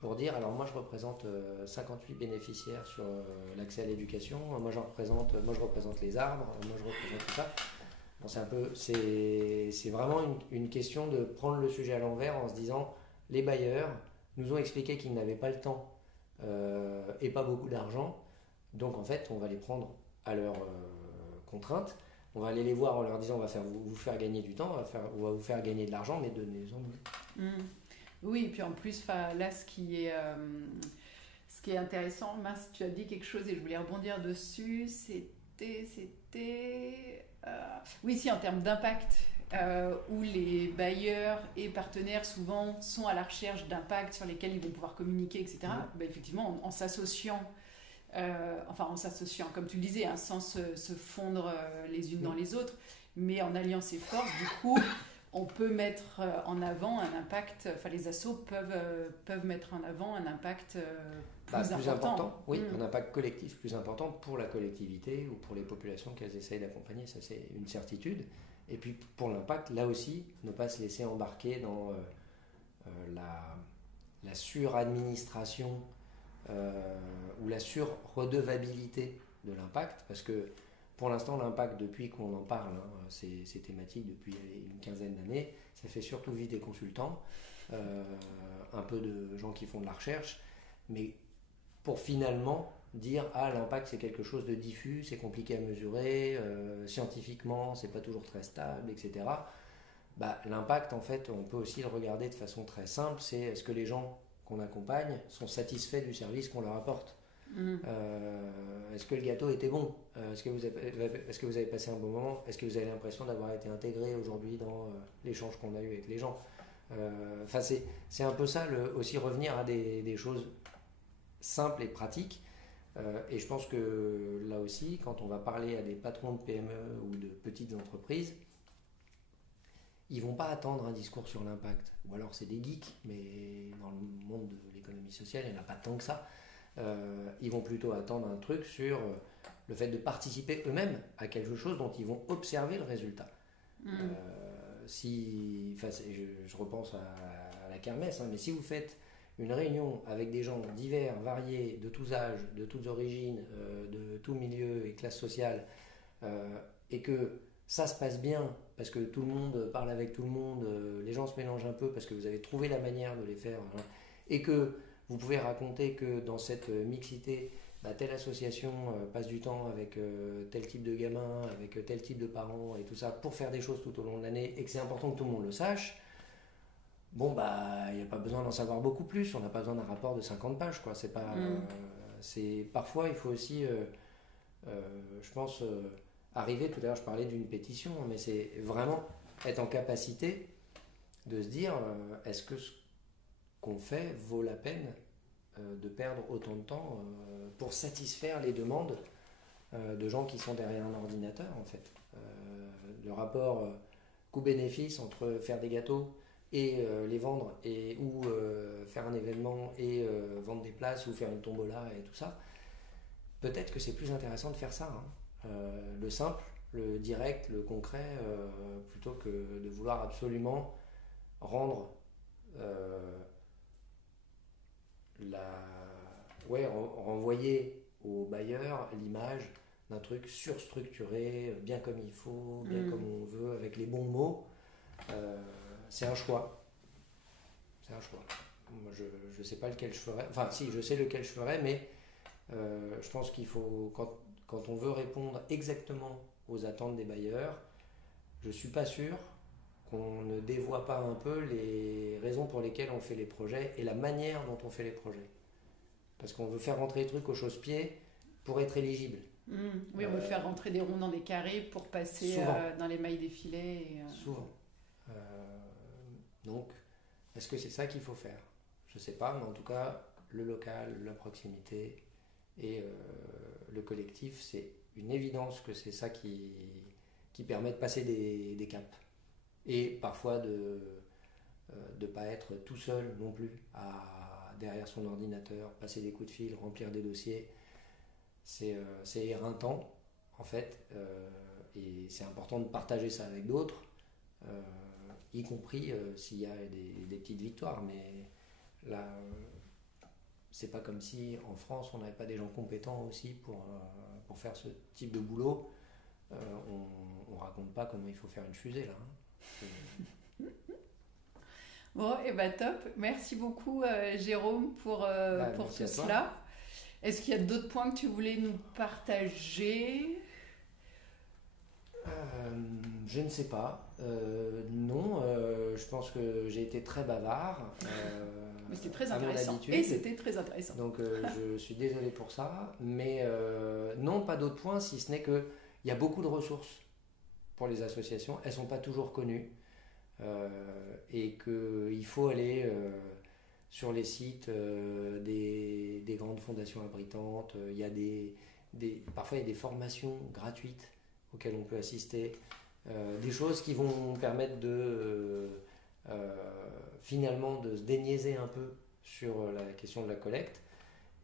pour dire alors moi je représente 58 bénéficiaires sur l'accès à l'éducation, moi je représente les arbres, moi je représente tout ça. Bon, c'est vraiment une question de prendre le sujet à l'envers en se disant les bailleurs nous ont expliqué qu'ils n'avaient pas le temps et pas beaucoup d'argent, donc en fait on va les prendre à leurs contraintes, on va aller les voir en leur disant on va vous faire gagner du temps, on va vous faire gagner de l'argent, mais donnez-en nous. Oui, et puis en plus là ce qui est intéressant, mince, tu as dit quelque chose et je voulais rebondir dessus, oui, si en termes d'impact, où les bailleurs et partenaires souvent sont à la recherche d'impact sur lesquels ils vont pouvoir communiquer, etc. Effectivement, en s'associant, comme tu le disais, sans se fondre les unes dans les autres, mais en alliant ses forces, du coup, on peut mettre en avant un impact, les assos peuvent mettre en avant un impact plus important. Oui, un impact collectif plus important pour la collectivité ou pour les populations qu'elles essayent d'accompagner, ça c'est une certitude. Et puis pour l'impact, là aussi, ne pas se laisser embarquer dans la suradministration ou la surredevabilité de l'impact, parce que pour l'instant l'impact, depuis qu'on en parle, ces thématiques depuis une quinzaine d'années, ça fait surtout vivre des consultants, un peu de gens qui font de la recherche, mais pour finalement dire l'impact c'est quelque chose de diffus, c'est compliqué à mesurer, scientifiquement c'est pas toujours très stable, etc. L'impact en fait on peut aussi le regarder de façon très simple, c'est est-ce que les gens qu'on accompagne sont satisfaits du service qu'on leur apporte. Est-ce que le gâteau était bon, est-ce que vous avez passé un bon moment, est-ce que vous avez l'impression d'avoir été intégré aujourd'hui dans l'échange qu'on a eu avec les gens. C'est un peu ça, aussi revenir à des choses simples et pratiques. Et je pense que là aussi, quand on va parler à des patrons de PME ou de petites entreprises, ils ne vont pas attendre un discours sur l'impact. Ou alors c'est des geeks, mais dans le monde de l'économie sociale, il n'y en a pas tant que ça. Ils vont plutôt attendre un truc sur le fait de participer eux-mêmes à quelque chose dont ils vont observer le résultat. Je repense à la kermesse, mais si vous faites une réunion avec des gens divers, variés, de tous âges, de toutes origines, de tous milieux et classes sociales, et que ça se passe bien, parce que tout le monde parle avec tout le monde, les gens se mélangent un peu parce que vous avez trouvé la manière de les faire, et que vous pouvez raconter que dans cette mixité, telle association passe du temps avec tel type de gamin, avec tel type de parents et tout ça, pour faire des choses tout au long de l'année, et que c'est important que tout le monde le sache. Bon, il n'y a pas besoin d'en savoir beaucoup plus, on n'a pas besoin d'un rapport de 50 pages, quoi. C'est pas, parfois, il faut aussi, je pense, arriver, tout à l'heure je parlais d'une pétition, mais c'est vraiment être en capacité de se dire, est-ce que ce qu'on fait vaut la peine de perdre autant de temps pour satisfaire les demandes de gens qui sont derrière un ordinateur en fait. Le rapport coût-bénéfice entre faire des gâteaux et les vendre ou faire un événement et vendre des places ou faire une tombola et tout ça, peut-être que c'est plus intéressant de faire ça, hein. Le simple, le direct, le concret, plutôt que de vouloir absolument rendre renvoyer au bailleur l'image d'un truc surstructuré, bien comme il faut, bien comme on veut, avec les bons mots. C'est un choix. C'est un choix. Moi, je ne sais pas lequel je ferais. Enfin, si, je sais lequel je ferais, mais je pense qu'il faut, quand on veut répondre exactement aux attentes des bailleurs, je ne suis pas sûr qu'on ne dévoie pas un peu les raisons pour lesquelles on fait les projets et la manière dont on fait les projets. Parce qu'on veut faire rentrer les trucs au chausse-pied pour être éligible. Oui, on veut faire rentrer des ronds dans des carrés pour passer dans les mailles des filets. Souvent. Donc, est-ce que c'est ça qu'il faut faire ? Je ne sais pas, mais en tout cas, le local, la proximité et le collectif, c'est une évidence que c'est ça qui permet de passer des caps. Et parfois de ne pas être tout seul non plus derrière son ordinateur, passer des coups de fil, remplir des dossiers. C'est éreintant en fait, et c'est important de partager ça avec d'autres, y compris s'il y a des petites victoires, mais là c'est pas comme si en France on n'avait pas des gens compétents aussi pour faire ce type de boulot. On raconte pas comment il faut faire une fusée là, hein. Bon, et top, merci beaucoup Jérôme pour tout cela. Est-ce qu'il y a d'autres points que tu voulais nous partager ? Je ne sais pas. Non, je pense que j'ai été très bavard. Mais c'était très intéressant. Et c'était très intéressant. Donc je suis désolé pour ça. Mais non, pas d'autres points, si ce n'est qu'il y a beaucoup de ressources pour les associations. Elles ne sont pas toujours connues. Et qu'il faut aller sur les sites des grandes fondations abritantes. Il y a parfois il y a des formations gratuites auxquelles on peut assister, des choses qui vont permettre finalement de se déniaiser un peu sur la question de la collecte.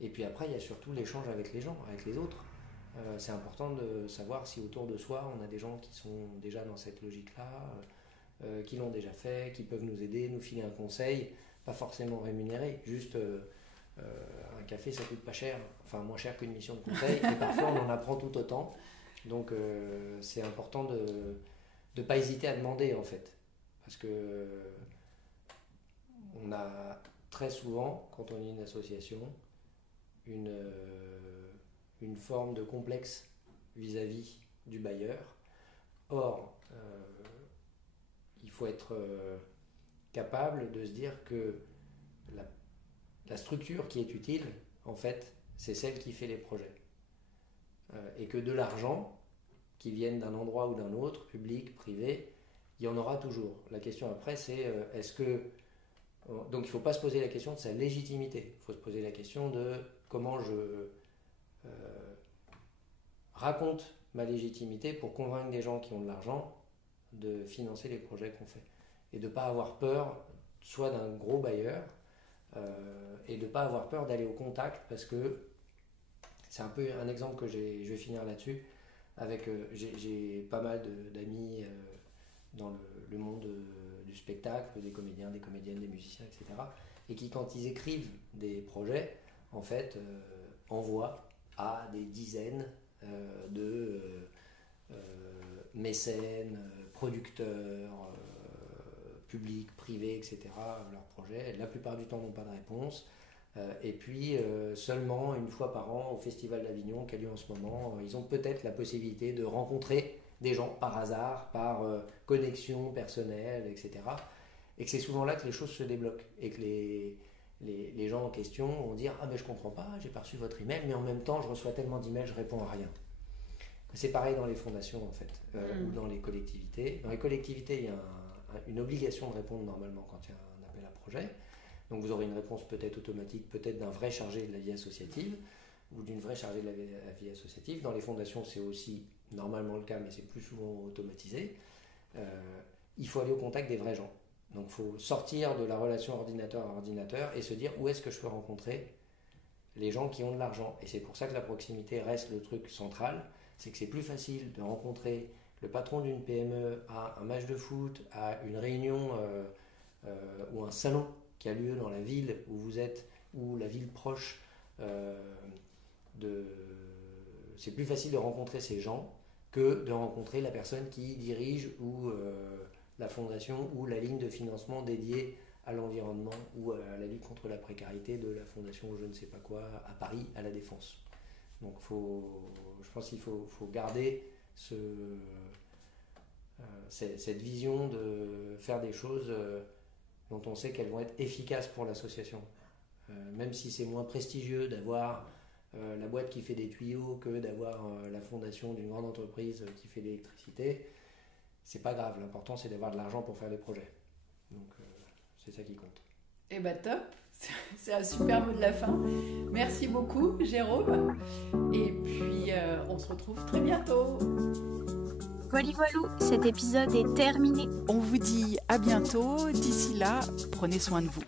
Et puis après il y a surtout l'échange avec les gens, avec les autres. C'est important de savoir si autour de soi on a des gens qui sont déjà dans cette logique-là, qui l'ont déjà fait, qui peuvent nous aider, nous filer un conseil, pas forcément rémunéré, juste un café ça coûte pas cher, enfin moins cher qu'une mission de conseil, et parfois on en apprend tout autant. Donc c'est important de ne pas hésiter à demander en fait, parce que on a très souvent, quand on est une association, une forme de complexe vis-à-vis du bailleur. Or, il faut être capable de se dire que la structure qui est utile, en fait, c'est celle qui fait les projets. Et que de l'argent, qui vienne d'un endroit ou d'un autre, public, privé, il y en aura toujours. La question après, c'est est-ce que... Donc il ne faut pas se poser la question de sa légitimité. Il faut se poser la question de comment je raconte ma légitimité pour convaincre des gens qui ont de l'argent de financer les projets qu'on fait. Et de ne pas avoir peur, soit d'un gros bailleur, et de ne pas avoir peur d'aller au contact, parce que c'est un peu un exemple que je vais finir là-dessus. J'ai pas mal d'amis dans le monde du spectacle, des comédiens, des comédiennes, des musiciens, etc. Et qui, quand ils écrivent des projets, en fait, envoient à des dizaines de mécènes, producteurs, publics, privés, etc. leurs projets. La plupart du temps n'ont pas de réponse. Et puis seulement une fois par an au Festival d'Avignon qui a lieu en ce moment, ils ont peut-être la possibilité de rencontrer des gens par hasard, par connexion personnelle, etc. Et que c'est souvent là que les choses se débloquent et que les gens en question vont dire « Ah mais je comprends pas, j'ai pas reçu votre email, mais en même temps je reçois tellement d'emails, je réponds à rien ». C'est pareil dans les fondations en fait, ou dans les collectivités. Dans les collectivités, il y a une obligation de répondre normalement quand il y a un appel à projet. Donc vous aurez une réponse peut-être automatique, peut-être d'un vrai chargé de la vie associative ou d'une vraie chargée de la vie associative. Dans les fondations, c'est aussi normalement le cas, mais c'est plus souvent automatisé. Il faut aller au contact des vrais gens. Donc il faut sortir de la relation ordinateur à ordinateur et se dire où est-ce que je peux rencontrer les gens qui ont de l'argent. Et c'est pour ça que la proximité reste le truc central. C'est que c'est plus facile de rencontrer le patron d'une PME à un match de foot, à une réunion ou un salon qui a lieu dans la ville où vous êtes, ou la ville proche. C'est plus facile de rencontrer ces gens que de rencontrer la personne qui dirige ou la fondation ou la ligne de financement dédiée à l'environnement ou à la lutte contre la précarité de la fondation ou je ne sais pas quoi à Paris, à la Défense. Donc je pense qu'il faut garder cette vision de faire des choses dont on sait qu'elles vont être efficaces pour l'association. Même si c'est moins prestigieux d'avoir la boîte qui fait des tuyaux que d'avoir la fondation d'une grande entreprise qui fait de l'électricité, c'est pas grave. L'important, c'est d'avoir de l'argent pour faire des projets. Donc, c'est ça qui compte. Eh ben top, c'est un super mot de la fin. Merci beaucoup, Jérôme. Et puis, on se retrouve très bientôt. Voilà, cet épisode est terminé. On vous dit à bientôt. D'ici là, prenez soin de vous.